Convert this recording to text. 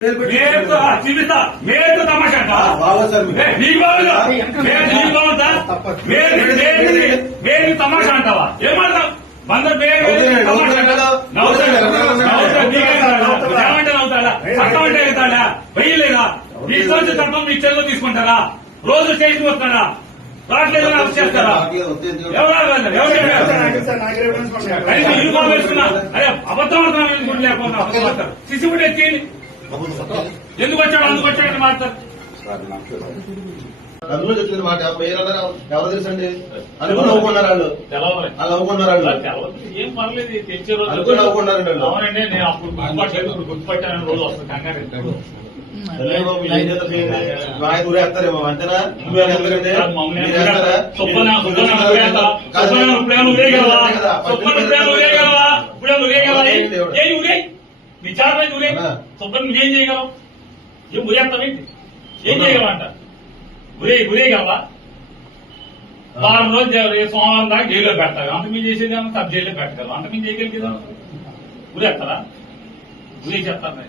మేరకు చూపిస్తా మేరకు తమాషా అంట. బాగా సార్ మీకు. ఏ, నీకు బాగుందా? నీకు బాగుందా? మేరకు తమాషా అంటావా పేరు? ఏమంటే? చట్టం అంటే? వెయ్యలేదా మీ చట్టం మీ చేతిలో తీసుకుంటారా? రోజు స్టేషన్ వస్తాడా రావట్లేదని అరెస్ట్ చేస్తారా? ఎవరు యూనిఫామ్ వేసుకున్నా. అబద్ధం ఎందుకు? లేకపోతే సిసిబుడ్ ఎక్కింది ఎందుకు వచ్చాడు అందుకు వచ్చాడని మాట్లాడు? అందులో చెప్తున్న మాట మీరందరూ ఎవరు తెలుసండి? అనుకుని నవ్వుకున్నారు వాళ్ళు. వాళ్ళు నవ్వుకున్నారు వాళ్ళు. ఏం పర్లేదు ఇది తెచ్చే రోజు అనుకుని నవ్వుకున్నారండి వాళ్ళు. అవునండి నేను అప్పుడు గుర్తుపట్టాను రోజు వస్తుంది కంగారు ఊరేస్తారేమో అంతేనా? సుబ్బన్న నువ్వేం సుబ్బన్న నువ్వేం చేయగలవు? ఏం ఊరేస్తావేంటి ఏం చేయగలవంట ఊరే ఊరేగలవా వారం రోజు సోమవారం దాకా జైల్లో పెడతారు. అంత మీరు చేసేది ఏమో సబ్ జైల్లో పెట్టగలరు అంత మీరు చేయగలిగేదా ఊరేస్తారా ఊరే చెప్తారు.